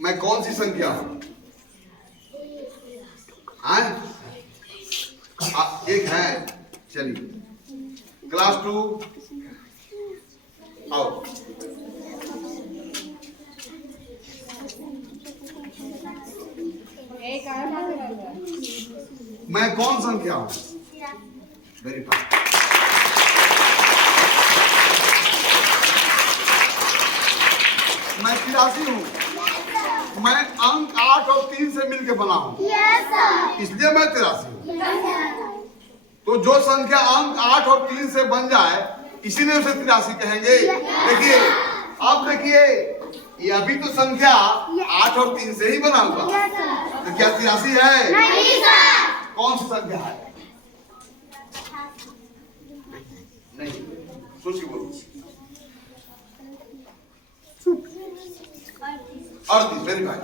मैं कौन सी संख्या हूं? एक है। चलिए क्लास 2 आओ। मैं कौन संख्या हूं? Very fine. मैं 83 हूं। मैं अंक 8 और 3 से मिलकर बना हूं। इसलिए मैं 83 हूं। तो जो संख्या अंक 8 और 3 से बन जाए इसीलिए उसे 83 कहेंगे। देखिए अब देखिए ये अभी तो संख्या 8 और 3 से ही बना हुआ। तो क्या 83 है? नहीं सर। कौन सी संख्या है? नहीं, सोचिए बोलो। 38। Very fine.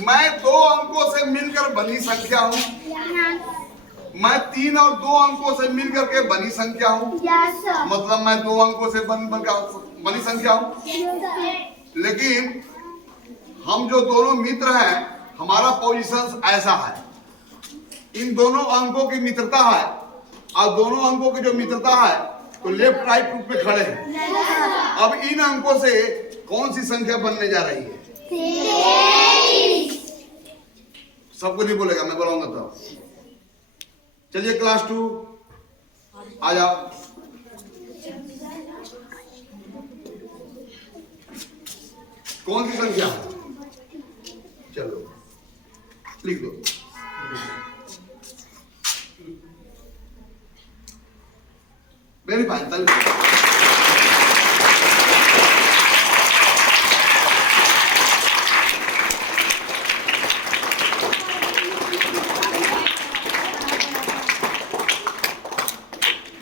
मैं 2 अंकों से मिलकर बनी संख्या हूँ। मैं 3 और 2 अंकों से मिलकर के बनी संख्या हूँ। मतलब मैं 2 अंकों से बनी संख्या हूँ। लेकिन हम जो दोनों मित्र हैं हमारा पोजीशन ऐसा है। इन दोनों अंकों की मित्रता है और दोनों अंकों की जो मित्रता है तो लेफ्ट राइट रूप में खड़े हैं। अब इन अंकों से कौन सी संख्या बनने जा रही है? सबको नहीं बोलेगा, मैं बोलाऊंगा तो। चलिए क्लास 2 आ जाओ। कौन सी संख्या है? चलो लिख दो। Very fine.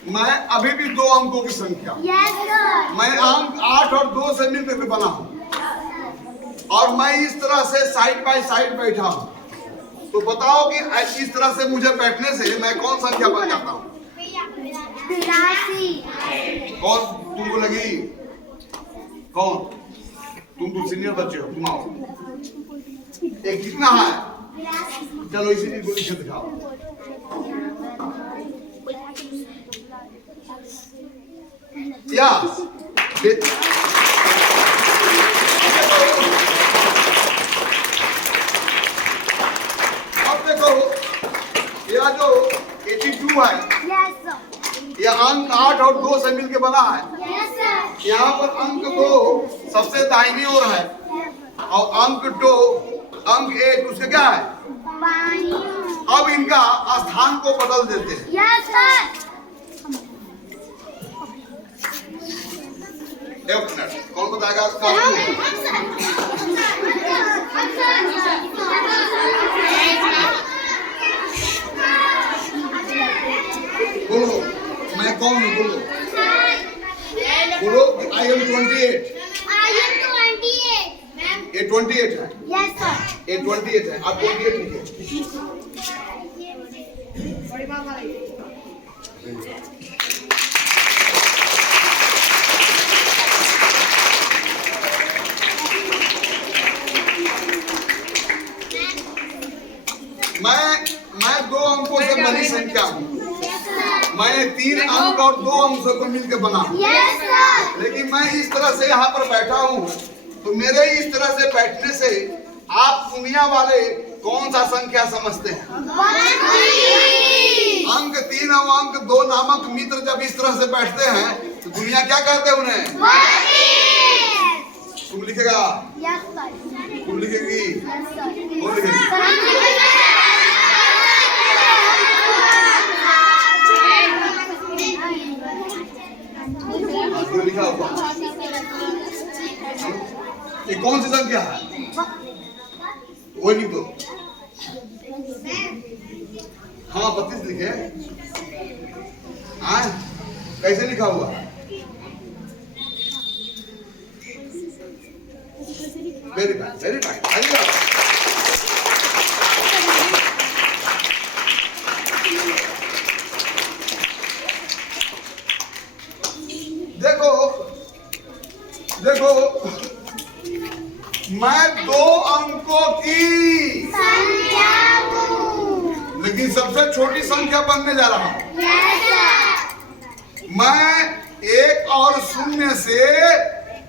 मैं अभी भी 2 अंकों की संख्या। मैं अंक 8 और 2 से मिलकर के बना हूं और मैं इस तरह से साइड बाय साइड बैठा हूं। तो बताओ कि इस तरह से मुझे बैठने से मैं कौन संख्या बन जाता हूं? 83। कौन तुमको लगी? कौन? तुम तो सीनियर बच्चे हो, तुम आओ। एक कितना है? चलो इसी को लिख दिखाओ। या अब देखो यह जो 82 है यह अंक 8 और 2 से मिलकर बना है। यहाँ पर अंक 2 सबसे दाहिनी ओर है और अंक 2 अंक 1 उसके क्या है? अब इनका स्थान को बदल देते हैं। एक मिनट, कौन बताएगा? बोलो मैं कौन हूँ? बोलो बोलो। I am 28। ये 28 है। ये 28 है। आप 28 लिखिए। मैं 2 अंकों से बनी संख्या हूँ। मैं 3 अंक और 2 अंकों को मिलकर बना हूँ। लेकिन मैं इस तरह से यहाँ पर बैठा हूँ तो मेरे इस तरह से बैठने से आप दुनिया वाले कौन सा संख्या समझते हैं? अंक 3 और अंक 2 नामक मित्र जब इस तरह से बैठते हैं तो दुनिया क्या कहते हैं उन्हें? तुम लिखेगा? तुम लिखेगी? कौन लिखेगी? लिखा हुआ ये कौन सी संख्या है? वो लिख दो। हाँ 32 लिखे। कैसे लिखा हुआ? Very fine, very fine. की संख्या हूँ। लेकिन सबसे छोटी संख्या बनने जा रहा हूँ। Yes, sir. मैं 1 और 0 से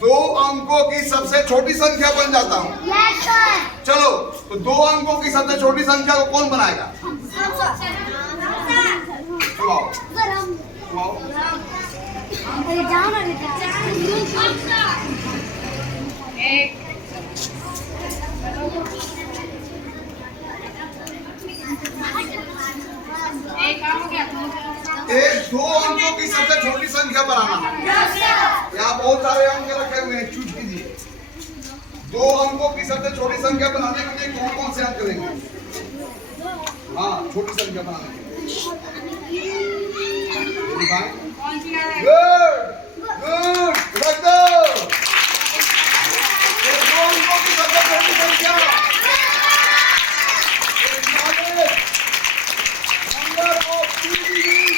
2 अंकों की सबसे छोटी संख्या बन जाता हूँ। Yes, sir. चलो, तो 2 अंकों की सबसे छोटी संख्या को कौन बनाएगा? चलाओ, चलाओ। एक 2 अंकों की सबसे छोटी संख्या बनाना। यहाँ बहुत सारे अंक रखे हुए हैं, चूज कीजिए। 2 अंकों की सबसे छोटी संख्या बनाने के लिए कौन कौन से अंक लेंगे? हाँ, छोटी संख्या बनाने के लिए। गुड, गुड, रख दो। 2 अंकों की सबसे छोटी संख्या। Number of 2 digit.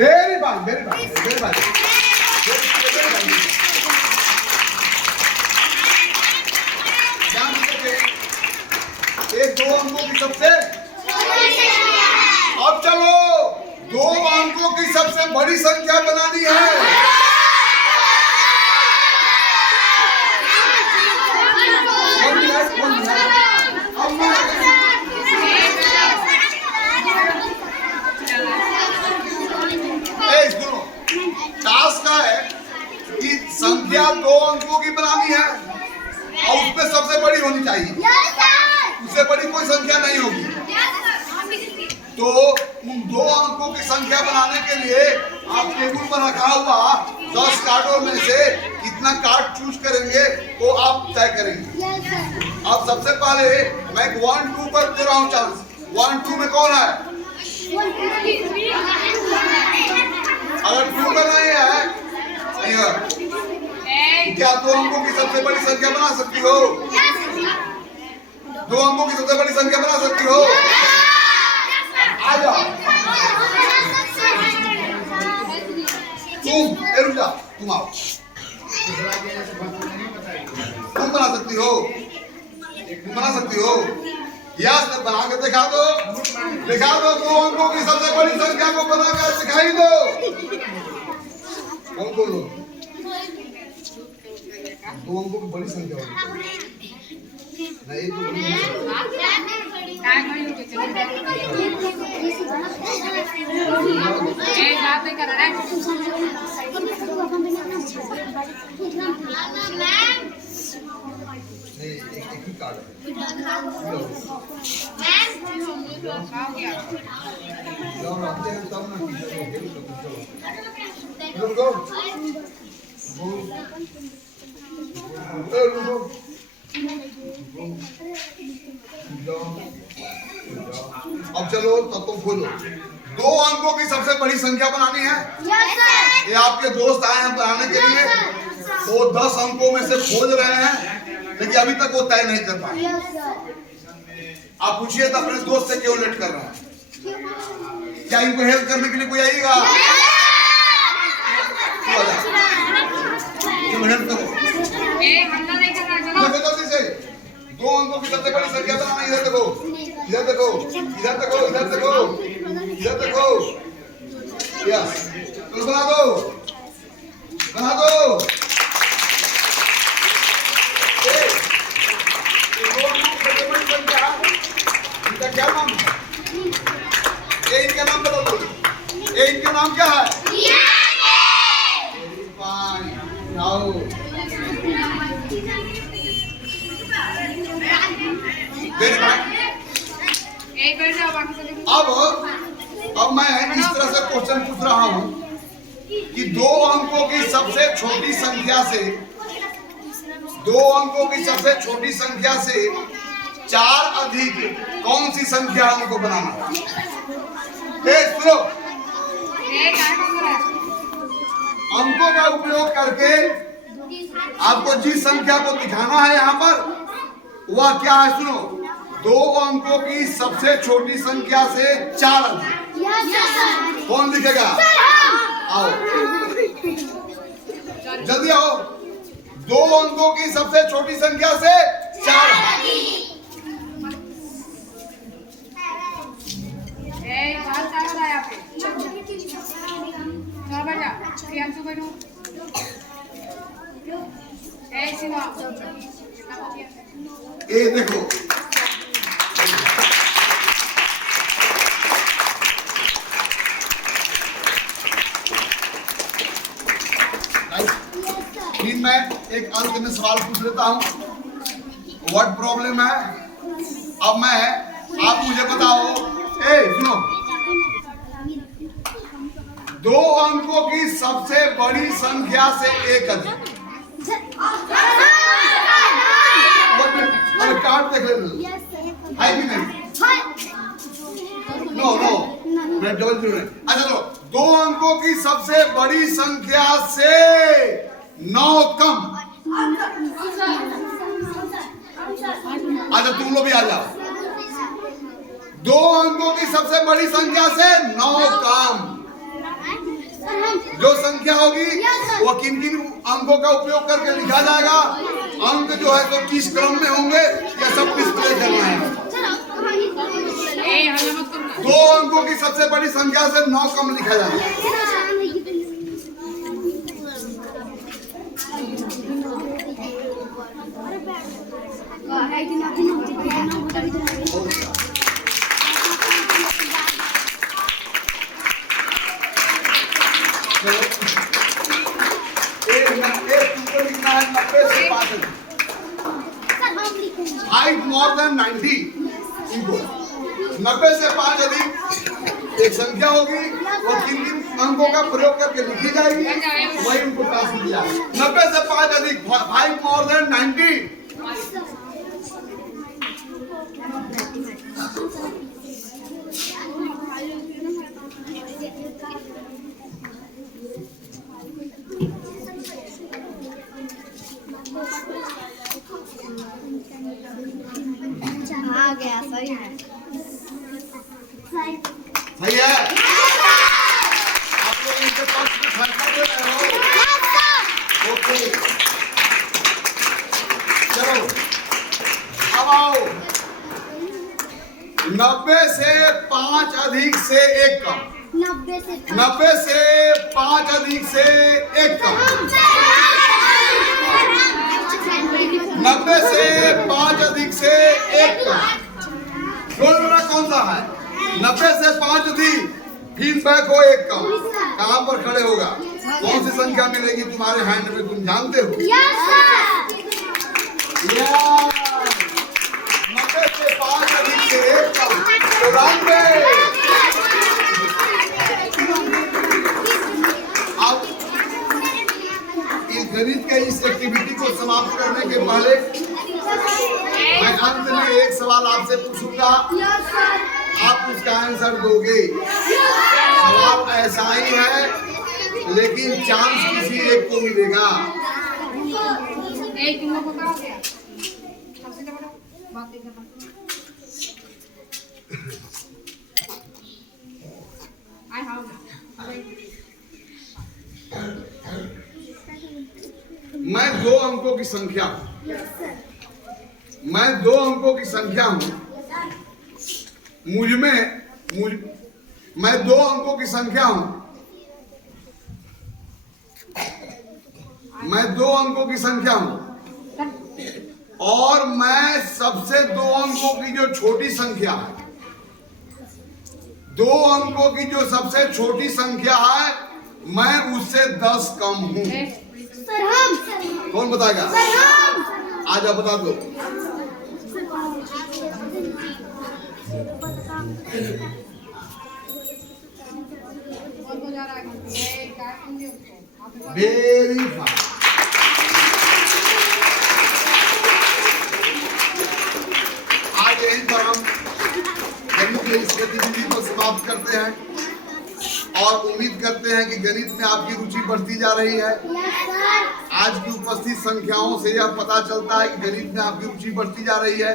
Very fine, very fine, very fine. ध्यान दीजिए, एक 2 अंकों की सबसे, अब चलो 2 अंकों की सबसे बड़ी संख्या बनानी है। टास्क का है कि संख्या 2 अंकों की बनानी है और उसमें सबसे बड़ी होनी चाहिए। उससे बड़ी कोई संख्या नहीं होगी। तो उन 2 अंकों की संख्या बनाने के लिए आप टेबल पर रखा हुआ 10 कार्डों में से कितना कार्ड चूज करेंगे वो आप तय करेंगे। अब सबसे पहले मैं 1 2 पर दे रहा हूँ चांस। 1 2 में कौन है? अगर 2 का नहीं है, क्या 2 अंकों की सबसे बड़ी संख्या बना सकती हो? 2 अंकों की सबसे बड़ी संख्या बना सकती हो? आ जाओ। रुक जा, तुम आओ। तुम बना सकती हो? तुम बना सकती हो? यस, बना कर दिखा दो। दिखा दो 2 अंकों की सबसे बड़ी संख्या को बनाकर दिखाई दो। कौन बोलो? 2 अंकों की बड़ी संख्या होगी। नहीं तो एक ही कार्ड है। अब चलो, तब तुम खोलो। 2 अंकों की सबसे बड़ी संख्या बनानी है। ये आपके दोस्त आए हैं बनाने के लिए। वो 10 अंकों में से खोज रहे हैं, लेकिन अभी तक वो तय नहीं कर पाए। आप पूछिए तो अपने दोस्त से क्यों लेट कर रहे हैं? क्या इनको हेल्प करने के लिए कोई आएगा? हेल्प करो। जल्दी से 2 अंकों की सबसे बड़ी संख्या बनाना। इधर देखो, इधर देखो, इधर देखो, इधर देखो, इधर देखो। यस, तो बना दो, बना दो। इनका क्या नाम है? इनका नाम बता दो। इनका नाम क्या है? अब मैं इस तरह से क्वेश्चन पूछ रहा हूँ कि 2 अंकों की सबसे छोटी संख्या से 2 अंकों की सबसे छोटी संख्या से 4 अधिक कौन सी संख्या हमको बनाना? सुनो, अंकों का उपयोग करके आपको जिस संख्या को दिखाना है यहाँ पर वह क्या है? सुनो, 2 अंकों की सबसे छोटी संख्या से 4 अधिक। कौन लिखेगा? आओ जल्दी आओ। 2 अंकों की सबसे छोटी संख्या से 4 ए देखो फिर मैं एक अंक में सवाल पूछ लेता हूं, व्हाट प्रॉब्लम है। अब मैं, आप मुझे बताओ, सुनो, 2 अंकों की सबसे बड़ी संख्या से एक अधिक। कार्ड देख लेना है कि नहीं? नो मैं डबल जीरो नहीं। अच्छा लो, 2 अंकों की सबसे बड़ी संख्या से 9 कम। अच्छा तुम लोग भी आ जाओ। 2 अंकों की सबसे बड़ी संख्या से 9 कम जो संख्या होगी वो किन किन अंकों का उपयोग करके लिखा जाएगा? अंक जो है तो किस क्रम में होंगे या सब डिस्प्ले करना है? 2 अंकों की सबसे बड़ी संख्या से 9 कम लिखा जाएगा। हाइट मोर देन 90 इनको 90 से 5 अधिक एक संख्या होगी, वो किन किन अंकों का प्रयोग करके लिखी जाएगी वही उनको पास किया। 90 से 5 अधिक, हाइट मोर देन 90। आ गया, सही है। सही है। आप लोग इनके पास में फैसला दे रहे हो? ओके चलो अब आओ। 90 से 5 अधिक से 1 कम। 90 से 5 अधिक से 1 कम। 90 से 5 अधिक से 1 कम। कौन सा है? 90 से 5 अधिक, फिर बैक हो 1 कम। कहां पर खड़े होगा? कौन सी संख्या मिलेगी तुम्हारे हैंड में, तुम जानते हो? 90 से 5 अधिक से 1 कम 94। अब इस गणित के इस एक्टिविटी को समाप्त करने के पहले मैं अंत में एक सवाल आपसे पूछूंगा, आप उसका आंसर दोगे। सवाल ऐसा ही है लेकिन चांस किसी एक को मिलेगा। मैं 2 अंकों की संख्या हूं। मैं 2 अंकों की संख्या हूं। मैं 2 अंकों की संख्या हूं। मैं 2 अंकों की संख्या हूं और मैं सबसे 2 अंकों की जो छोटी संख्या है, 2 अंकों की जो सबसे छोटी संख्या है, मैं उससे 10 कम हूं। कौन बताएगा? आज आप बता दो। Very fine. आज यहीं पर हम इस गतिविधि को समाप्त करते हैं और और उम्मीद करते हैं कि गणित में आपकी रुचि बढ़ती जा रही है। आज की उपस्थित संख्याओं से यह पता चलता है कि गणित में आपकी रुचि बढ़ती जा रही है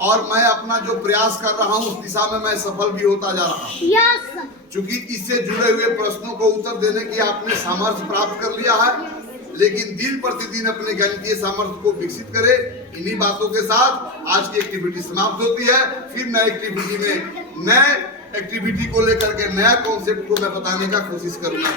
और मैं अपना जो प्रयास कर रहा हूं उस दिशा में मैं सफल भी होता जा रहा हूं। क्योंकि इससे जुड़े हुए प्रश्नों को उत्तर देने की आपने सामर्थ्य प्राप्त कर लिया है, लेकिन दिन प्रतिदिन अपने गणितीय सामर्थ्य को विकसित करें। इन्हीं बातों के साथ आज की एक्टिविटी समाप्त होती है। फिर नई एक्टिविटी में नए एक्टिविटी को लेकर के नया कॉन्सेप्ट को मैं बताने का कोशिश करूंगा।